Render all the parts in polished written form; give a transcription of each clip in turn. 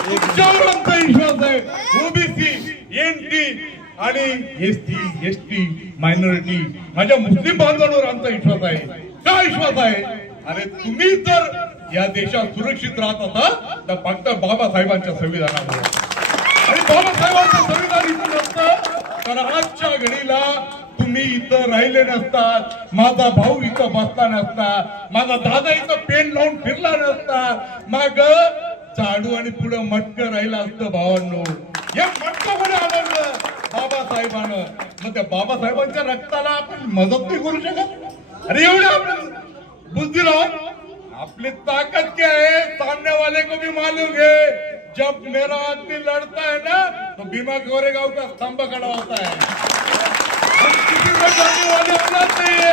तुमच्यावर आमचा विश्वास आहे. ओबीसी, एनटी आणि एसटी, एसटी मायनॉरिटी, माझ्या मुस्लिम बांधवांवर आमचा विश्वास आहे. काय विश्वास आहे? अरे तुम्ही जर या देशात सुरक्षित राहत असाल तर फक्त बाबासाहेबांच्या संविधानामुळे. आणि बाबासाहेबांचं संविधान इथं नसतं तर आजच्या घडीला तुम्ही इथं राहिले नसतात, माझा भाऊ इथं बसला नसता, माझा दादा इथं पेन लावून फिरला नसता, माग झाडू आणि पुढे मटकं राहिलं असतं. भावांनो, या मटकं कोणी आवडलं? बाबासाहेबांना. मग त्या बाबासाहेबांच्या रक्ताला आपण मदत नाही करू शकत? अरे एवढे आपण बुद्धी राहून अपनी ताकत क्या है सामने वाले को भी मालूम है. जब मेरा आदमी लड़ता है ना तो भीमा गोरेगांव का स्तंभ खड़ा होता है. हम किसी को डरने वाले होना चाहिए.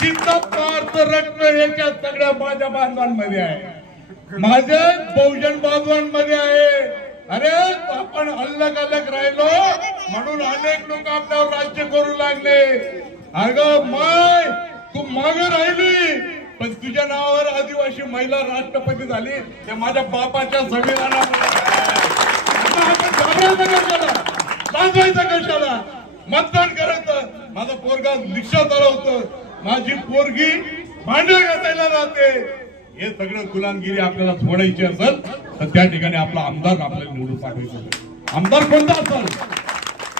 चित्तापार्थ रक्त याच्या सगळ्या माझ्या बांधवांमध्ये आहे, माझ्या बहुजन बांधवांमध्ये आहे. अरे आपण अलग अलग राहिलो म्हणून अनेक लोक आपल्यावर राज्य करू लागले. अगं माय, तू मागे राहिली पण तुझ्या नावावर आदिवासी महिला राष्ट्रपती झाली ते माझ्या बापाच्या संविधानामुळे. आपण घाबरायचं कशाला, लाजवायचं कशाला, मतदान करायचं. माझा पोरगा रिक्षा चालवतो, माझी पोरगी भांडे घासायला जाते. हे सगळं गुलामगिरी आपल्याला सोडायची असेल तर त्या ठिकाणी आपला आमदार आपल्याला निवडून पाठवायचा. आमदार कोणता असेल?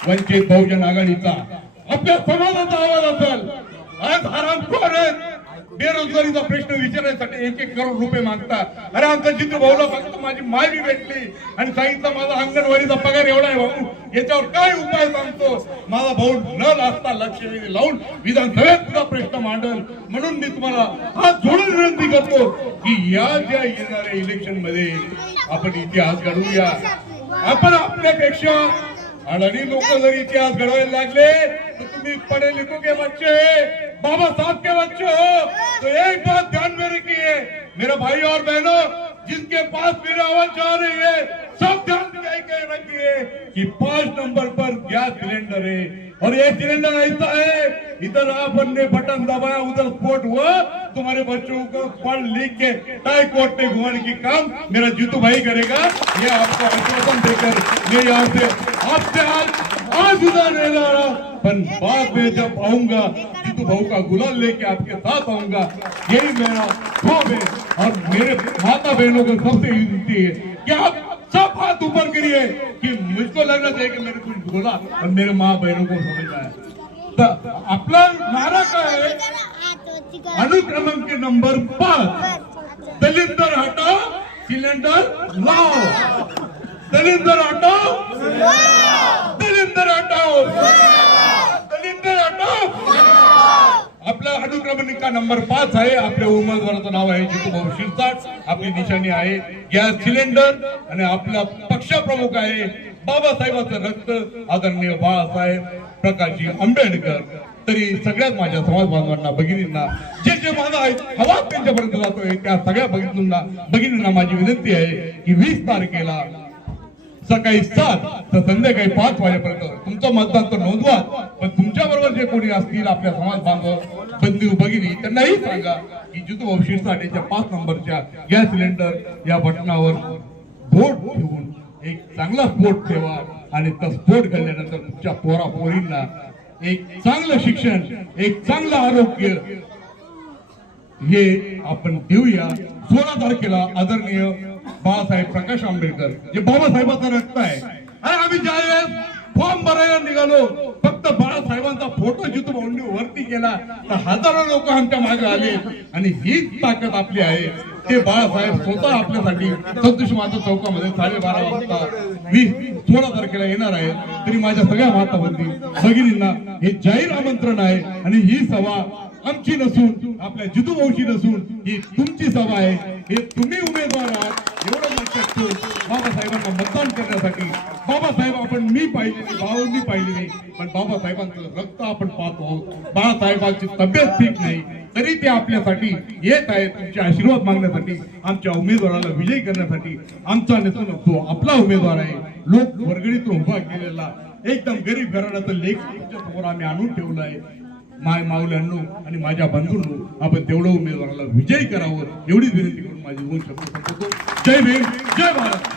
वंचित बहुजन आघाडीचा, आपल्या समाजाचा आवाज असेल. आज हरामखोर आहेत, बेरोजगारीचा प्रश्न विचारण्यासाठी 1-1 करोड रुपये मागतात. अरे आमचा जितू भाऊला फक्त माझी मायवी भेटली आणि सांगितलं माझा अंगणवाडीचा पगार एवढा आहे भाऊ, याच्यावर काय उपाय सांगतो? माझा भाऊ न लाजता लक्षवेधी लावून विधानसभेत सुद्धा प्रश्न मांडल. म्हणून मी तुम्हाला हात जोडून विनंती करतो की या ज्या येणाऱ्या इलेक्शन मध्ये आपण इतिहास घडवूया. आपण आपल्यापेक्षा अडाणी लोक जर इतिहास घडवायला लागले तो तुम्ही पढ़े लिखो के बच्चे, बाबा साहब के बच्चे हो, तो एक बात ध्यान में रखिए मेरे भाई और बहनों, जिनके पास मेरी आवाज जा रही है सब ध्यान रखिए कि 5 नंबर पर गैस सिलेंडर है. और ये सिलेंडर ऐसा है, इधर आपने बटन दबाया उधर स्फोट हुआ, तुम्हारे बच्चों को पढ़ लिख के टाई कोर्ट में घुमाने की काम मेरा जीतू भाई करेगा. ये आपको आश्वासन देकर मैं यहाँ से आपसे आज उधर नहीं जा रहा, पर बाद में जब आऊंगा जीतू भाऊ का गुलाल लेके आपके साथ आऊंगा. यही मेरा ख्वाब है. और मेरे माता बहनों को सबसे विनती है कि आप सब हाथ ऊपर करिए कि मुझको लगना चाहिए कि मैंने कुछ बोला और मेरे माँ बहनों को समझ आया. तो आपला नारा काय आहे? अनुक्रमांक नंबर 5, दलिंदर हटाओ सिलेंडर लाओ. दलिंदर हटाओ, दलिंदर हटाओ, दलिंदर हटाओ. आपला अनुक्रमांक नंबर 5 आहे. आपल्या उमेदवाराचं नाव आहे जितू भाऊ शिरसाट. आपली निशाणी आहे गॅस सिलेंडर आणि आपला पक्षप्रमुख आहे बाबासाहेबांचं रक्त आदरणीय बाळासाहेब प्रकाशजी आंबेडकर. तरी सगळ्यात माझ्या समाज बांधवांना, भगिनींना, जे जे माझा हवा त्यांच्यापर्यंत जातोय त्या सगळ्या भगिनींना माझी विनंती आहे की 20 तारखेला सकाळी 7 तर संध्याकाळी 5 वाजेपर्यंत तुमचं मतदान तर नोंदवा. पण तुमच्या बरोबर जे कोणी असतील आपल्या समाज बांधव बंधू भगिनी त्यांनाही सांगा की जितू भाऊ शिरसाटेच्या 5 नंबरच्या गॅस सिलेंडर या बटनावर बोट ठेवून एक चांगला स्फोट ठेवा. आणि तो स्फोट घडल्यानंतर तुमच्या पोरा पोरींना एक चांगलं शिक्षण, एक चांगलं आरोग्य हे आपण देऊया. 16 तारखेला आदरणीय बाळासाहेब प्रकाश आंबेडकर, जे बाबासाहेबांचं रक्त आहे. आम्ही ज्यावेळेस फॉर्म भरायला निघालो फक्त बाळासाहेबांचा फोटो जितू भाऊंनी वरती केला तर हजारो लोक आमच्या मागे आले. आणि हीच ताकद आपली आहे. ते बाळासाहेब स्वतः आपल्यासाठी संतोष माता चौकामध्ये 12:30 वाजता 16 तारखेला येणार आहे. तरी माझ्या सगळ्या माता भगिनींना हे जाहीर आमंत्रण आहे. आणि ही सभा आमची नसून आपल्या जितू भाऊची नसून ही तुमची सभा आहे. हे तुम्ही उमेदवार आहात एवढं लक्षात ठेवून बाबासाहेबांना मतदान करण्यासाठी. बाबासाहेब आपण मी पाहिले नाही, भाऊंनी पाहिले नाही, पण बाबासाहेबांचं रक्त आपण पाहतो आहोत. बाळासाहेबांची तब्येत ठीक नाही तरी ते आपल्यासाठी येत आहेत तुमचे आशीर्वाद मागण्यासाठी, आमच्या उमेदवाराला विजयी करण्यासाठी. आमचा नसून तो आपला उमेदवार आहे. लोक वर्गणीतून उभा केलेला एकदम गरीब घराण्याचा लेख तुमच्या समोर आम्ही आणून ठेवला आहे. माय माऊल्यांनो आणि माझ्या बंधूंनो आपण तेवढं उमेदवाराला विजयी करावं एवढीच विनंती करून माझी दोन शब्द संपवतो. जय भीम, जय भारत.